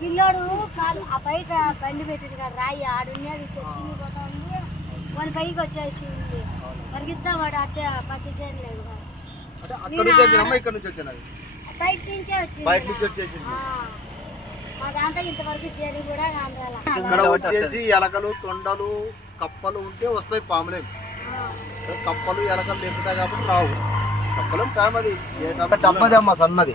పిల్లోడు కాలు ఆ పైకి బండి పెట్టింది కదా రాయి ఆడున్నది చెట్టు పోతా ఉంది వాని పైకి వచ్చేసి ఉంది పరిగిద్దాం వాడు అట్టే పత్తి చేయలేదు బయట నుంచే వచ్చింది. వచ్చేసింది. మా దాంట్లో ఇంతవరకు చేరి కూడా ఆంధ్రాల ఇక్కడ వచ్చేసి ఎలకలు తొండలు కప్పలు ఉంటే వస్తాయి పాములే. కప్పలు ఎలకలు లేపుతాయి కాబట్టి రావు. కప్పలు టైం అది. డబ్బది అమ్మా సన్నది.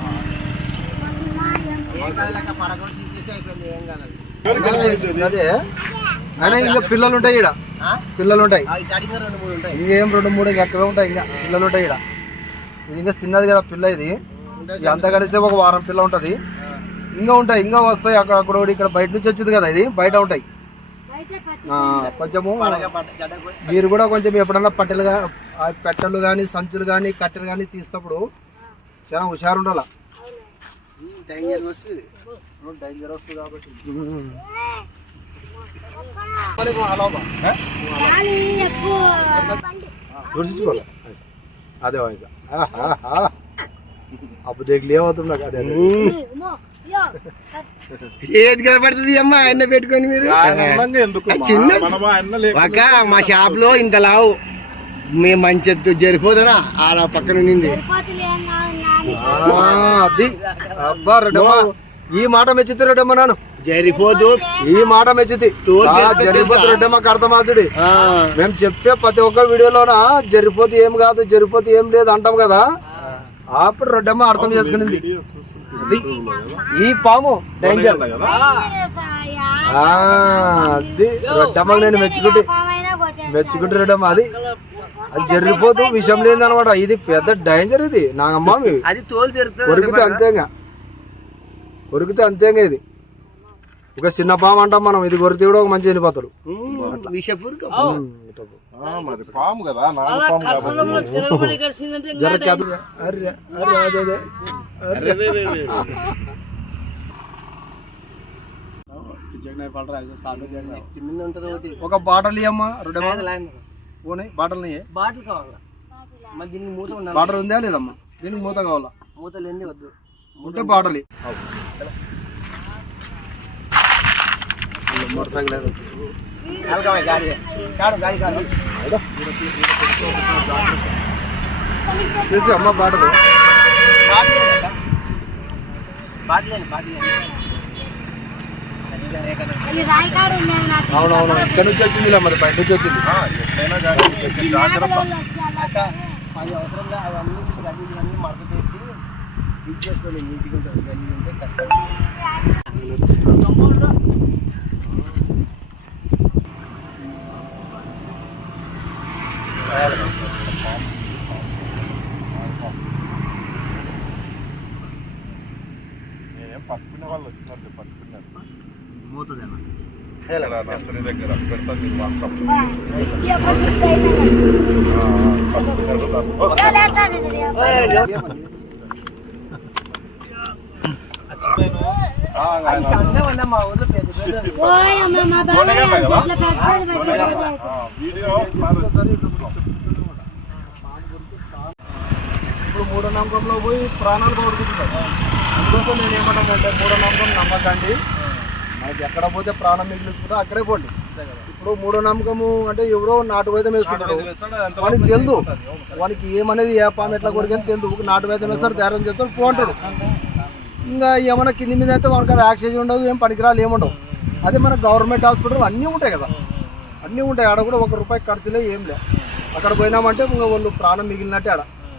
అదే అయినా ఇంకా పిల్లలు ఉంటాయి ఇక్కడ పిల్లలు ఉంటాయి. ఇంకేం రెండు మూడు ఇంకా ఎక్కడ ఉంటాయి ఇంకా. పిల్లలు ఉంటాయి ఇక్కడ ఇది ఇంకా చిన్నది కదా పిల్ల ఇది. అంతా కలిసి ఒక వారం పిల్ల ఉంటది. ఇంకా ఉంటాయి. ఇంకా వస్తాయి. అక్కడ అక్కడ ఇక్కడ బయట నుంచి వచ్చింది కదా ఇది. బయట ఉంటాయి. ఆ, కొంచెము మీరు కూడా కొంచెం ఎప్పుడన్నా పట్టెలుగా ఆ పెట్టెలు కానీ సంచులు కానీ కట్టెలు కానీ తీసినప్పుడు చాలా హుషారు ఉండాల. డేంజర్ వస్తుంది డేంజర్ వస్తుంది కాబట్టి అదే వయసు అప్పుడు లేవవుతున్నా అదే ఏది కనపడుతుంది అమ్మా ఆయన పెట్టుకొని మీరు చిన్న మా షాప్లో ఇంత లావు మీ మంచి జరిపోతుందా అలా పక్కన ఉండింది. అది. అబ్బా రెడ్డమ్మ ఈ మాట మెచ్చితే రెడ్డమ్మ నాను. జరిపోదు ఈ మాట మెచ్చితి. జరిపోతే అర్థమవుతుంది ఆ, మేము చెప్పే ప్రతి ఒక్క వీడియోలోన జరిపోతే ఏం కాదు జరిపోతే ఏం లేదు అంటాం కదా. అప్పుడు రెడ్డమ్మ అర్థం చేసుకునింది. ఈ పాము డేంజర్ ఆ, అది. రెడ్డమ్మకి నేను మెచ్చుకుంటే మెచ్చుకుంటే రెడ్డమ్మ అది. అది జరిగిపోతూ విషయం లేదనమాట ఇది పెద్ద డేంజర్ ఇది. నాగమ్మ అది తోలు పెరుగుతుంది అంతేగా. కొరికితే అంతేగా ఇది. ఒక చిన్న పాము అంటాం మనం ఇది కొరికితే కూడా ఒక మంచి పాము కదా ఒకటి. ఒక బాటల్ ఇయ్యమ్మా రెండు పోనీ బాటల్ బాటిల్ కావాలా మరి దీనికి మూత ఉండాలి బాటల్ ఉందా లేదమ్మా? దీనికి మూత కావాలా? మూత లేని వద్దు. ఉంటే బాటల్. మోటార్ సైకిల్ ఏదో. గాడి. కాడు గాడి కాడు తీసి అమ్మ బాటలు. బాటిల్ బాటిల్ అవునవును ఇక్కడ నుంచి వచ్చిందిలే మరి బయట నుంచి వచ్చింది. ఎట్లయినా కానీ జాగ్రత్త అవన్నీ మడత పెట్టి ఇది చేసుకోండి నీట్గా ఉంటుంది గడ్డి ఉంటే కష్టం నేనేం పట్టుకునే వాళ్ళు వచ్చినారు పట్టుకున్నారు మూతదేనా నర్సరీ దగ్గర పెడతాను మీరు వాట్సాప్ మా ఊర్లో ఇప్పుడు మూఢనమ్మకంలో పోయి ప్రాణాలు కోరుకుంటున్నారు అందుకోసం నేను ఏమంటానంటే మూఢనమ్మకం నమ్మకండి. మనకి ఎక్కడ పోతే ప్రాణం మిగిలిపోతే అక్కడే పోండి. ఇప్పుడు మూఢనమ్మకము అంటే ఎవరో నాటు వైద్యం వేస్తుంటాడు వానికి తెలుదు. వానికి ఏమనేది ఏ పాము ఎట్లా కొరికని తెలుదు. నాటు వైద్యం వేస్తాడు తయారు చేస్తాడు పో అంటాడు ఇంకా ఏమైనా కింది మీద అయితే మనకు ఆక్సిజన్ ఉండదు ఏం పనికిరాలు ఏముండవు అదే మన గవర్నమెంట్ హాస్పిటల్ అన్నీ ఉంటాయి కదా. అన్నీ ఉంటాయి. ఆడ కూడా ఒక రూపాయి ఖర్చులే ఏం లే. అక్కడ పోయినామంటే ఇంకా వాళ్ళు ప్రాణం మిగిలినట్టే ఆడ.